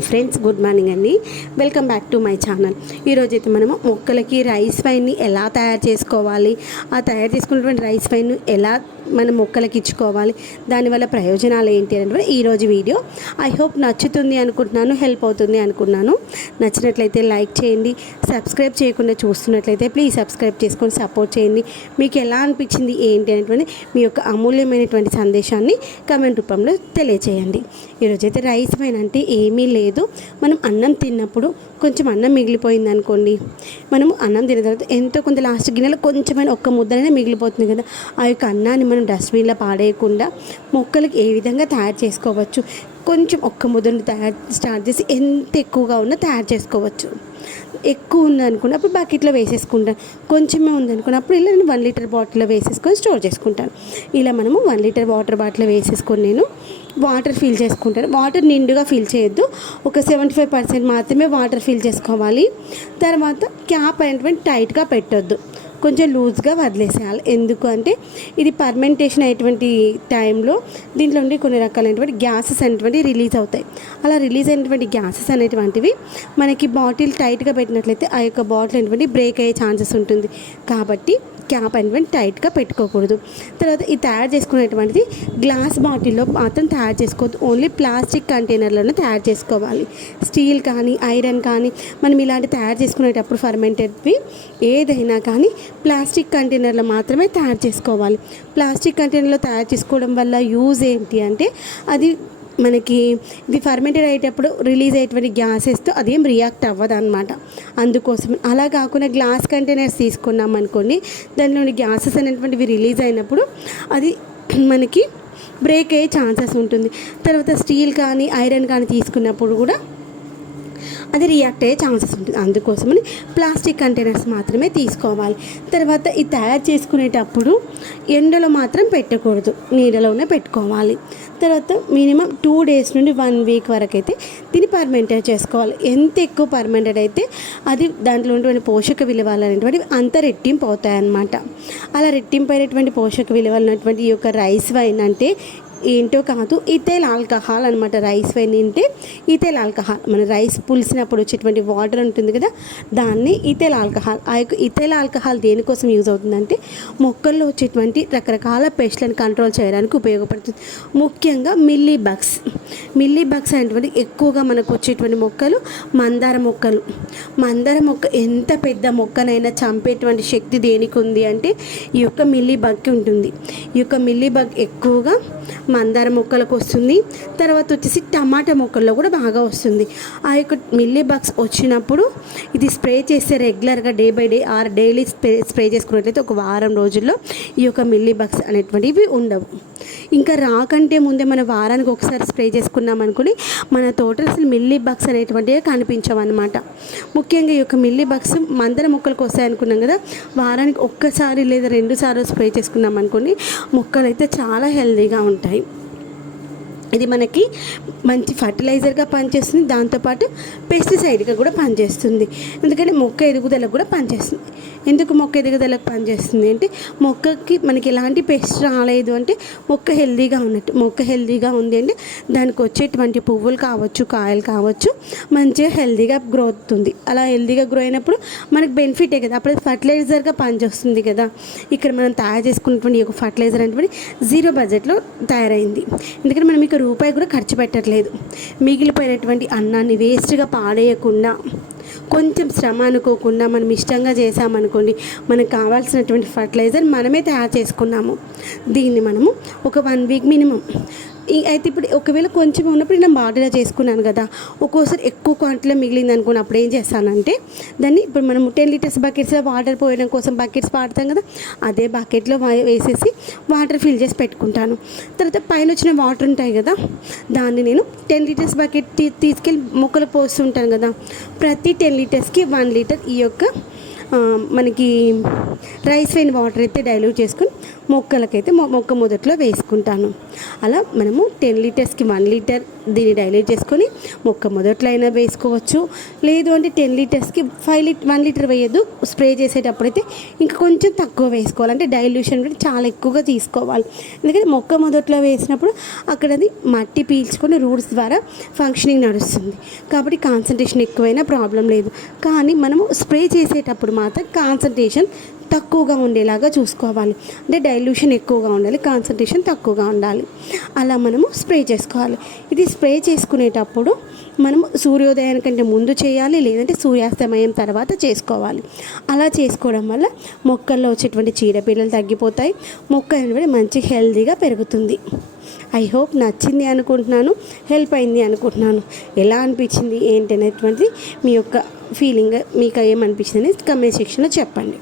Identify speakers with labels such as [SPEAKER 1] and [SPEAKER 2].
[SPEAKER 1] Friends good morning అండి welcome back to my channel ఈరోజు అయితే మనము మొక్కలకి రైస్ వైన్ని ఎలా తయారు చేసుకోవాలి? ఆ తయారు చేసుకున్నటువంటి రైస్ వైన్ ఎలా మనం మొక్కలకి ఇచ్చుకోవాలి? దానివల్ల ప్రయోజనాలు ఏంటి అంటే ఈరోజు వీడియో. ఐ హోప్ నచ్చుతుంది అనుకుంటున్నాను హెల్ప్ అవుతుంది అనుకున్నాను నచ్చినట్లయితే లైక్ చేయండి. సబ్స్క్రైబ్ చేయకుండా చూస్తున్నట్లయితే ప్లీజ్ సబ్స్క్రైబ్ చేసుకొని సపోర్ట్ చేయండి. మీకు ఎలా అనిపించింది ఏంటి అనేటువంటి మీ యొక్క అమూల్యమైనటువంటి సందేశాన్ని కమెంట్ రూపంలో తెలియచేయండి. ఈరోజైతే రైస్ వైన్ అంటే ఏమీ లేదు లేదు. మనం అన్నం తిన్నప్పుడు కొంచెం అన్నం మిగిలిపోయింది అనుకోండి మనము అన్నం తిన్న తర్వాత ఎంతో కొంత లాస్ట్ గిన్నెలో కొంచెమైన ఒక్క ముద్దనైనా మిగిలిపోతుంది కదా. ఆ యొక్క అన్నాన్ని మనం డస్ట్బిన్లో పాడేయకుండా మొక్కలకు ఏ విధంగా తయారు చేసుకోవచ్చు? కొంచెం ఒక్క ముద్దను తయారు స్టార్ట్ చేసి ఎంత ఎక్కువగా ఉన్నా తయారు చేసుకోవచ్చు. ఎక్కువ ఉందనుకున్న అప్పుడు బకెట్లో వేసేసుకుంటాను కొంచెమే ఉందనుకున్న అప్పుడు ఇలా నేను వన్ లీటర్ బాటిల్లో వేసేసుకొని స్టోర్ చేసుకుంటాను. ఇలా మనము వన్ లీటర్ వాటర్ బాటిల్ వేసేసుకొని నేను వాటర్ ఫిల్ చేసుకుంటారు. వాటర్ నిండుగా ఫిల్ చేయొద్దు. ఒక సెవెంటీ ఫైవ్ పర్సెంట్ మాత్రమే వాటర్ ఫిల్ చేసుకోవాలి. తర్వాత క్యాప్ అనేటువంటి టైట్గా పెట్టొద్దు. కొంచెం లూజ్గా వదిలేసేయాలి. ఎందుకు అంటే ఇది పర్మెంటేషన్ అయ్యేటువంటి టైంలో దీంట్లో ఉండి కొన్ని రకాలైనటువంటి గ్యాసెస్ అనేటువంటి రిలీజ్ అవుతాయి. అలా రిలీజ్ అయినటువంటి గ్యాసెస్ అనేటువంటివి మనకి బాటిల్ టైట్గా పెట్టినట్లయితే ఆ యొక్క బాటిల్ అనేటువంటి బ్రేక్ అయ్యే ఛాన్సెస్ ఉంటుంది. కాబట్టి క్యాప్ అనేటువంటి టైట్గా పెట్టుకోకూడదు. తర్వాత ఇది తయారు చేసుకునేటువంటిది గ్లాస్ బాటిల్లో మాత్రం తయారు చేసుకోవద్దు. ఓన్లీ ప్లాస్టిక్ కంటైనర్లోనే తయారు చేసుకోవాలి. స్టీల్ కానీ ఐరన్ కానీ మనం ఇలాంటి తయారు చేసుకునేటప్పుడు ఫర్మెంటెడ్వి ఏదైనా కానీ ప్లాస్టిక్ కంటైనర్లో మాత్రమే తయారు చేసుకోవాలి. ప్లాస్టిక్ కంటైనర్లో తయారు చేసుకోవడం వల్ల యూజ్ ఏంటి అంటే అది మనకి ఇది ఫర్మెంటెడ్ అయ్యేటప్పుడు రిలీజ్ అయ్యేటువంటి గ్యాసెస్తో అదేం రియాక్ట్ అవ్వదు అనమాట అందుకోసం అలా కాకుండా గ్లాస్ కంటైనర్స్ తీసుకున్నాం అనుకోండి దానిలోని గ్యాసెస్ అనేటువంటివి రిలీజ్ అయినప్పుడు అది మనకి బ్రేక్ అయ్యే ఛాన్సెస్ ఉంటుంది. తర్వాత స్టీల్ కానీ ఐరన్ కానీ తీసుకున్నప్పుడు కూడా అది రియాక్ట్ అయ్యే ఛాన్సెస్ ఉంటుంది. అందుకోసమని ప్లాస్టిక్ కంటైనర్స్ మాత్రమే తీసుకోవాలి. తర్వాత ఇది తయారు చేసుకునేటప్పుడు ఎండలో మాత్రం పెట్టకూడదు. నీడలోనే పెట్టుకోవాలి. తర్వాత మినిమం టూ డేస్ నుండి వన్ వీక్ వరకు అయితే దీన్ని పర్మెంటెడ్ చేసుకోవాలి. ఎంత ఎక్కువ పర్మెంటెడ్ అయితే అది దాంట్లో ఉన్నటువంటి పోషక విలువలు అనేటువంటివి అంత రెట్టింపు అవుతాయి అన్నమాట అలా రెట్టింపు అయినటువంటి పోషక విలువలు ఉన్నటువంటి ఈ యొక్క రైస్ వైన్ అంటే ఏంటో కాదు ఇథైల్ ఆల్కహాల్ అనమాట రైస్ వైన్ తింటే ఇథైల్ ఆల్కహాల్. మన రైస్ పులిసినప్పుడు వచ్చేటువంటి వాటర్ ఉంటుంది కదా దాన్ని ఇథైల్ ఆల్కహాల్. ఆ యొక్క ఇథైల్ ఆల్కహాల్ దేనికోసం యూజ్ అవుతుందంటే మొక్కల్లో వచ్చేటువంటి రకరకాల పెస్ట్లను కంట్రోల్ చేయడానికి ఉపయోగపడుతుంది. ముఖ్యంగా మిల్లీ బగ్స్. మిల్లీ బగ్స్ అనేటువంటి ఎక్కువగా మనకు వచ్చేటువంటి మొక్కలు మందార మొక్కలు. మందార మొక్క ఎంత పెద్ద మొక్కనైనా చంపేటువంటి శక్తి దేనికి ఉంది అంటే ఈ యొక్క మిల్లీ బగ్కి ఉంటుంది. ఈ యొక్క మిల్లీ బగ్ ఎక్కువగా మందార మొక్కలకు వస్తుంది. తర్వాత వచ్చేసి టమాటా మొక్కల్లో కూడా బాగా వస్తుంది. ఆ యొక్క మిల్లీ బగ్స్ వచ్చినప్పుడు ఇది స్ప్రే చేస్తే రెగ్యులర్గా day by day or daily spray spray చేసుకున్నట్లయితే ఒక వారం రోజుల్లో ఈ యొక్క మిల్లీ బగ్స్ అనేటువంటివి ఉండవు. ఇంకా రాకంటే ముందే మన వారానికి ఒకసారి స్ప్రే చేసుకున్నాం అనుకుని మన తోటలో అసలు మిల్లీ బగ్స్ అనేటువంటివి కనిపించవన్నమాట. ముఖ్యంగా ఈ యొక్క మిల్లీ బగ్స్ మందర మొక్కలకు వస్తాయనుకున్నాం కదా వారానికి ఒక్కసారి లేదా రెండు సార్లు స్ప్రే చేసుకున్నాం అనుకోండి మొక్కలు అయితే చాలా హెల్తీగా ఉంటాయి. ఇది మనకి మంచి ఫర్టిలైజర్గా పనిచేస్తుంది దాంతోపాటు పెస్టిసైడ్గా కూడా పనిచేస్తుంది. ఎందుకంటే మొక్క ఎదుగుదలకు కూడా పనిచేస్తుంది. ఎందుకు మొక్క ఎదుగుదలకు పనిచేస్తుంది అంటే మొక్కకి మనకి ఎలాంటి పెస్ట్ రాలేదు అంటే మొక్క హెల్దీగా ఉన్నట్టు మొక్క హెల్దీగా ఉంది అంటే దానికి వచ్చేటువంటి పువ్వులు కావచ్చు కాయలు కావచ్చు మంచిగా హెల్దీగా గ్రో అవుతుంది అలా హెల్దీగా గ్రో అయినప్పుడు మనకు బెనిఫిటే కదా. అప్పుడు ఫర్టిలైజర్గా పనిచేస్తుంది కదా. ఇక్కడ మనం తయారు చేసుకున్నటువంటి ఒక ఫర్టిలైజర్ అనేటువంటి జీరో బడ్జెట్లో తయారైంది. ఎందుకంటే మనం ఇక రూపాయి కూడా ఖర్చు పెట్టట్లేదు. మిగిలిపోయినటువంటి అన్నాన్ని వేస్ట్గా పాడేయకుండా కొంచెం శ్రమ అనుకోకుండా మనం ఇష్టంగా చేసామనుకోండి మనకు కావాల్సినటువంటి ఫర్టిలైజర్ మనమే తయారు చేసుకున్నాము. దీన్ని మనము ఒక వన్ వీక్ మినిమం అయితే ఇప్పుడు ఒకవేళ కొంచెం ఉన్నప్పుడు నేను బాటిల్లో చేసుకున్నాను కదా ఒక్కోసారి ఎక్కువ క్వాంటిటీలో మిగిలింది అనుకుని అప్పుడు ఏం చేస్తానంటే దాన్ని ఇప్పుడు మనం టెన్ లీటర్స్ బకెట్స్లో వాటర్ పోయడం కోసం బకెట్స్ వాడతాం కదా అదే బకెట్లో వేసేసి వాటర్ ఫిల్ చేసి పెట్టుకుంటాను. తర్వాత పైన వచ్చిన వాటర్ ఉంటాయి కదా దాన్ని నేను టెన్ లీటర్స్ బకెట్ తీ- తీసుకెళ్ళి మొక్కలు పోస్తుంటాను కదా ప్రతి టెన్ లీటర్స్కి వన్ లీటర్ ఈ యొక్క మనకి రైస్ వైన్ వాటర్ అయితే డైల్యూట్ చేసుకొని మొక్కలకైతే మొ- మొక్క మొదట్లో వేసుకుంటాను. అలా మనము టెన్ లీటర్స్కి వన్ లీటర్ దీన్ని డైల్యూట్ చేసుకొని మొక్క మొదట్లో అయినా వేసుకోవచ్చు. లేదు అంటే టెన్ లీటర్స్కి ఫైవ్ లీటర్ వన్ లీటర్ వేయద్దు. స్ప్రే చేసేటప్పుడైతే ఇంకా కొంచెం తక్కువ వేసుకోవాలి. అంటే డైల్యూషన్ కూడా చాలా ఎక్కువగా తీసుకోవాలి. ఎందుకంటే మొక్క మొదట్లో వేసినప్పుడు అక్కడ అది మట్టి పీల్చుకొని రూట్స్ ద్వారా ఫంక్షనింగ్ నడుస్తుంది. కాబట్టి కాన్సన్ట్రేషన్ ఎక్కువైనా ప్రాబ్లం లేదు. కానీ మనము స్ప్రే చేసేటప్పుడు మాత్రం కాన్సన్ట్రేషన్ తక్కువగా ఉండేలాగా చూసుకోవాలి. అంటే డైల్యూషన్ ఎక్కువగా ఉండాలి కాన్సన్ట్రేషన్ తక్కువగా ఉండాలి. అలా మనము స్ప్రే చేసుకోవాలి. ఇది స్ప్రే చేసుకునేటప్పుడు మనము సూర్యోదయానికంటే ముందు చేయాలి లేదంటే సూర్యాస్తమయం తర్వాత చేసుకోవాలి. అలా చేసుకోవడం వల్ల మొక్కల్లో వచ్చేటువంటి చీడపీడలు తగ్గిపోతాయి. మొక్క అనేది మంచి హెల్తీగా పెరుగుతుంది. ఐ హోప్ నచ్చింది అనుకుంటున్నాను హెల్ప్ అయింది అనుకుంటున్నాను. ఎలా అనిపించింది ఏంటి అనేటువంటిది మీ యొక్క ఫీలింగ్ మీకు ఏమనిపించింది అనేది కమెంట్ సెక్షన్లో చెప్పండి.